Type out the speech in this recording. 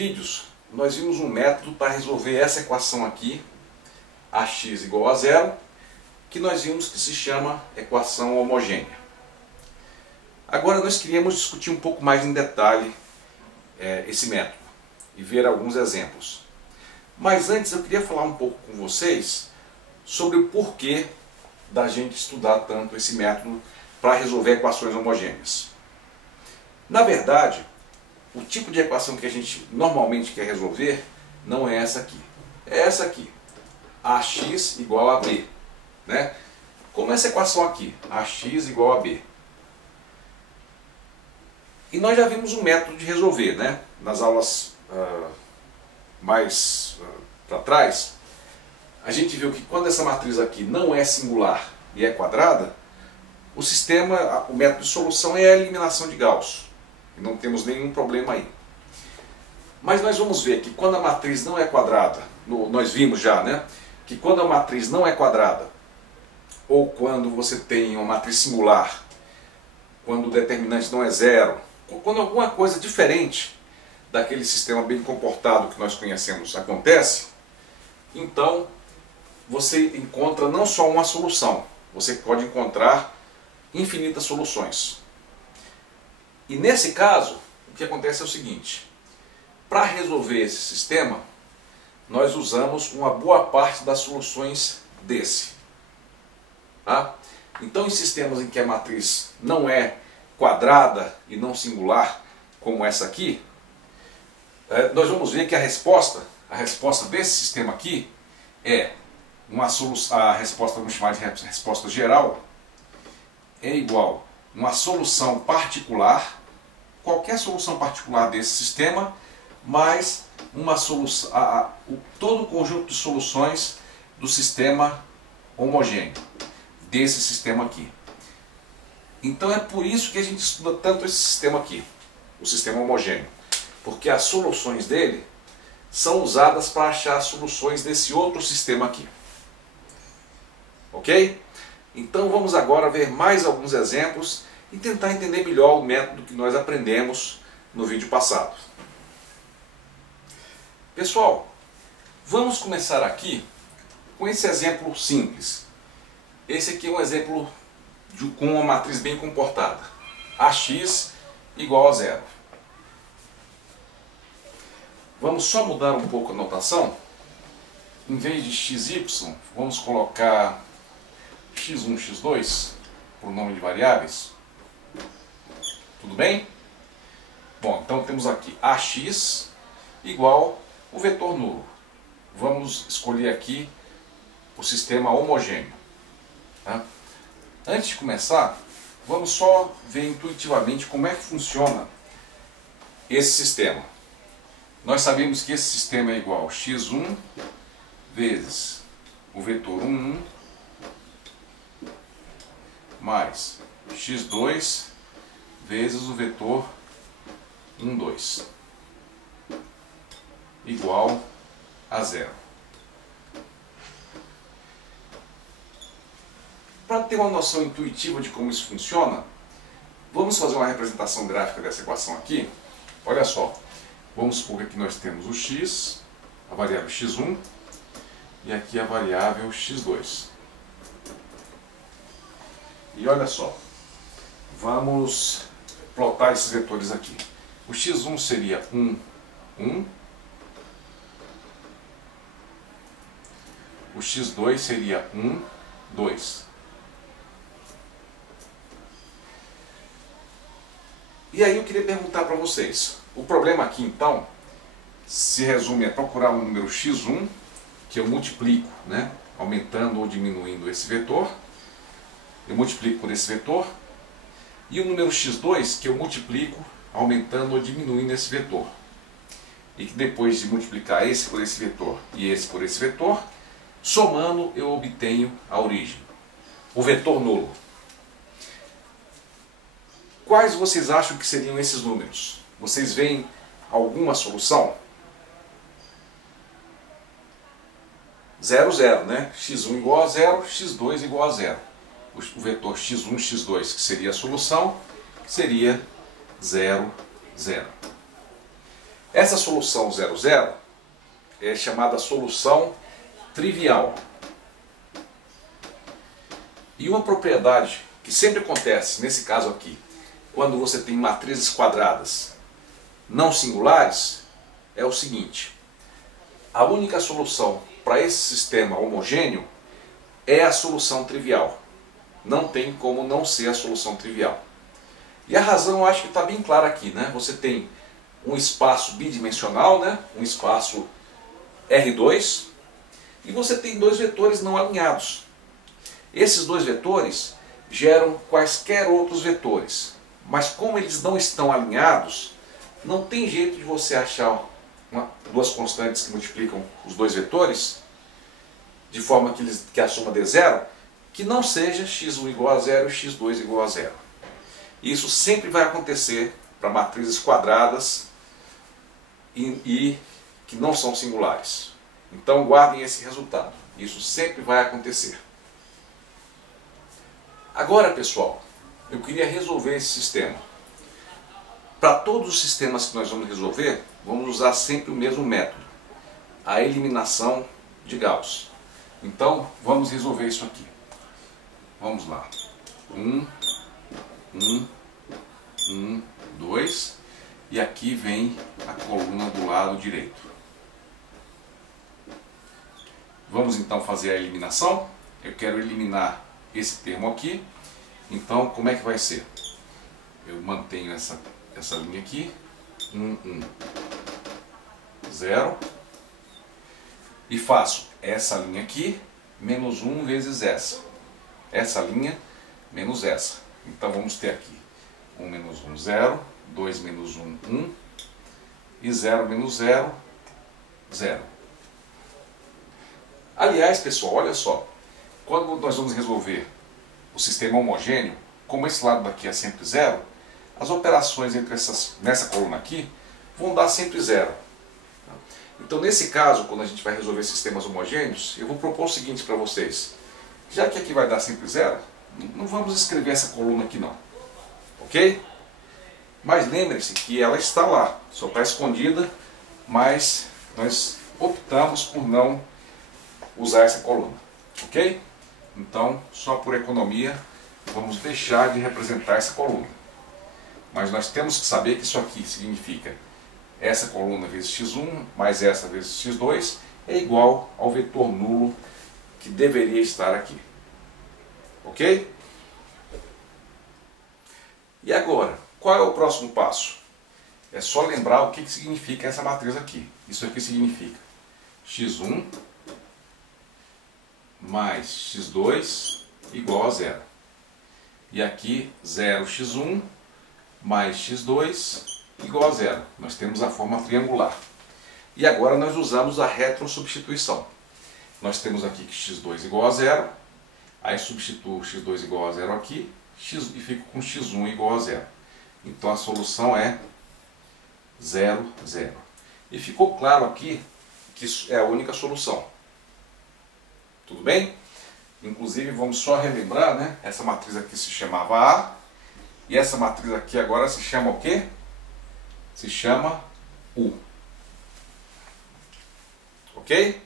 vídeos nós vimos um método para resolver essa equação aqui, ax igual a zero, que nós vimos que se chama equação homogênea. Agora nós queríamos discutir um pouco mais em detalhe esse método e ver alguns exemplos. Mas antes eu queria falar um pouco com vocês sobre o porquê da gente estudar tanto esse método para resolver equações homogêneas. Na verdade, o tipo de equação que a gente normalmente quer resolver não é essa aqui. É essa aqui, ax igual a b. Né? Como essa equação aqui, ax igual a b. E nós já vimos um método de resolver, né? Nas aulas mais para trás, a gente viu que quando essa matriz aqui não é singular e é quadrada, o método de solução é a eliminação de Gauss. Não temos nenhum problema aí. Mas nós vamos ver que quando a matriz não é quadrada, nós vimos já, né? Que quando a matriz não é quadrada, ou quando você tem uma matriz singular, quando o determinante não é zero, ou quando alguma coisa diferente daquele sistema bem comportado que nós conhecemos acontece, então você encontra não só uma solução, você pode encontrar infinitas soluções. E nesse caso, o que acontece é o seguinte: para resolver esse sistema, nós usamos uma boa parte das soluções desse. Tá? Então, em sistemas em que a matriz não é quadrada e não singular, como essa aqui, nós vamos ver que a resposta desse sistema aqui é uma solução, a resposta, vamos chamar de resposta geral, é igual a uma solução particular, qualquer solução particular desse sistema, mais uma solução, todo o conjunto de soluções do sistema homogêneo, desse sistema aqui. Então é por isso que a gente estuda tanto esse sistema aqui, o sistema homogêneo, porque as soluções dele são usadas para achar as soluções desse outro sistema aqui. Ok? Então vamos agora ver mais alguns exemplos e tentar entender melhor o método que nós aprendemos no vídeo passado. Pessoal, vamos começar aqui com esse exemplo simples. Esse aqui é um exemplo com uma matriz bem comportada. Ax igual a zero. Vamos só mudar um pouco a notação. Em vez de xy, vamos colocar x1, x2, por nome de variáveis. Tudo bem? Bom, então temos aqui ax igual o vetor nulo. Vamos escolher aqui o sistema homogêneo. Tá? Antes de começar, vamos só ver intuitivamente como é que funciona esse sistema. Nós sabemos que esse sistema é igual a x1 vezes o vetor 1, 1 mais x2 vezes o vetor 1, 2 igual a zero. Para ter uma noção intuitiva de como isso funciona, vamos fazer uma representação gráfica dessa equação aqui. Olha só, vamos supor que aqui nós temos o x, a variável x1, e aqui a variável x2. E olha só, vamos plotar esses vetores aqui. O x1 seria 1, 1. O x2 seria 1, 2. E aí eu queria perguntar para vocês, o problema aqui então se resume a procurar um número x1, que eu multiplico, né, aumentando ou diminuindo esse vetor. Eu multiplico por esse vetor. E o número x2 que eu multiplico aumentando ou diminuindo esse vetor. E que depois de multiplicar esse por esse vetor e esse por esse vetor, somando eu obtenho a origem, o vetor nulo. Quais vocês acham que seriam esses números? Vocês veem alguma solução? 0, 0, né? x1 igual a 0, x2 igual a 0. O vetor x1, x2, que seria a solução, seria 0, 0. Essa solução 0, 0 é chamada solução trivial. E uma propriedade que sempre acontece, nesse caso aqui, quando você tem matrizes quadradas não singulares, é o seguinte: a única solução para esse sistema homogêneo é a solução trivial. Não tem como não ser a solução trivial. E a razão eu acho que está bem clara aqui, né? Você tem um espaço bidimensional, né? Um espaço R2, e você tem dois vetores não alinhados. Esses dois vetores geram quaisquer outros vetores, mas como eles não estão alinhados, não tem jeito de você achar duas constantes que multiplicam os dois vetores, de forma que a soma dê zero, que não seja x1 igual a zero e x2 igual a zero. Isso sempre vai acontecer para matrizes quadradas e que não são singulares. Então guardem esse resultado. Isso sempre vai acontecer. Agora, pessoal, eu queria resolver esse sistema. Para todos os sistemas que nós vamos resolver, vamos usar sempre o mesmo método: a eliminação de Gauss. Então, vamos resolver isso aqui. Vamos lá. 1, 2, e aqui vem a coluna do lado direito. Vamos então fazer a eliminação. Eu quero eliminar esse termo aqui. Então, como é que vai ser? Eu mantenho essa linha aqui, 1, 0, e faço essa linha aqui, menos 1 vezes essa linha, menos essa. Então vamos ter aqui 1 menos 1, 0, 2 menos 1, 1, e 0 menos 0, 0. Aliás, pessoal, olha só, quando nós vamos resolver o sistema homogêneo, como esse lado daqui é sempre 0, as operações nessa coluna aqui vão dar sempre 0. Então, nesse caso, quando a gente vai resolver sistemas homogêneos, eu vou propor o seguinte para vocês: já que aqui vai dar sempre 0, não vamos escrever essa coluna aqui não, ok? Mas lembre-se que ela está lá, só está escondida, mas nós optamos por não usar essa coluna, ok? Então, só por economia, vamos deixar de representar essa coluna. Mas nós temos que saber que isso aqui significa essa coluna vezes x1 mais essa vezes x2 é igual ao vetor nulo que deveria estar aqui. Ok? E agora, qual é o próximo passo? É só lembrar o que significa essa matriz aqui. Isso aqui significa x1 mais x2 igual a zero. E aqui 0x1 mais x2 igual a zero. Nós temos a forma triangular. E agora nós usamos a retrosubstituição. Nós temos aqui que x2 igual a zero, aí substituo x2 igual a zero aqui, e fico com x1 igual a zero. Então a solução é 0, 0. E ficou claro aqui que isso é a única solução. Tudo bem? Inclusive vamos só relembrar, né? Essa matriz aqui se chamava A, e essa matriz aqui agora se chama o quê? Se chama U. Ok?